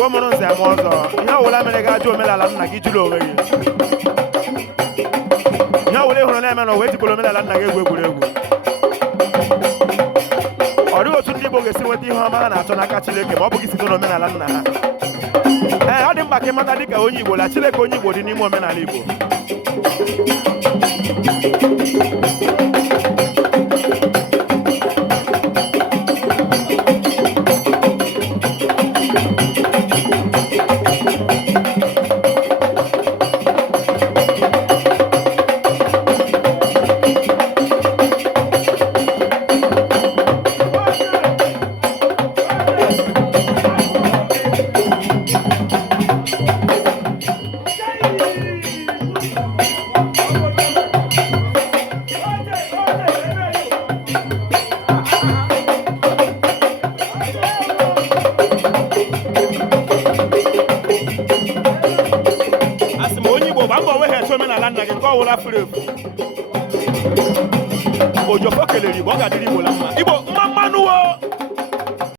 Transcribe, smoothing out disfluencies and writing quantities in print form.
Igbo mụrụ nze ma ọzọ ihe ọwụla mere ga ajụ omenala nna gị jụrụ onwe gị ihe ọwụla ịhụrụ na-eme na ụwa ejikọrọ omenala nna gị egwu egwuregwu ọ dịghị otu ndị Igbo ga-esi nweta ihe ọma ha na-achọ n'aka Chineke ma ọ bụghị site n'omenala nna ha ee ọ dị mkpa ka ịmata dịka onye Igbo na Chineke onye Igbo dị n'ime omenala Igbo Ojofo kelere Igbo ọ ga-adịrị Igbo la mma Igbo mma mmanụ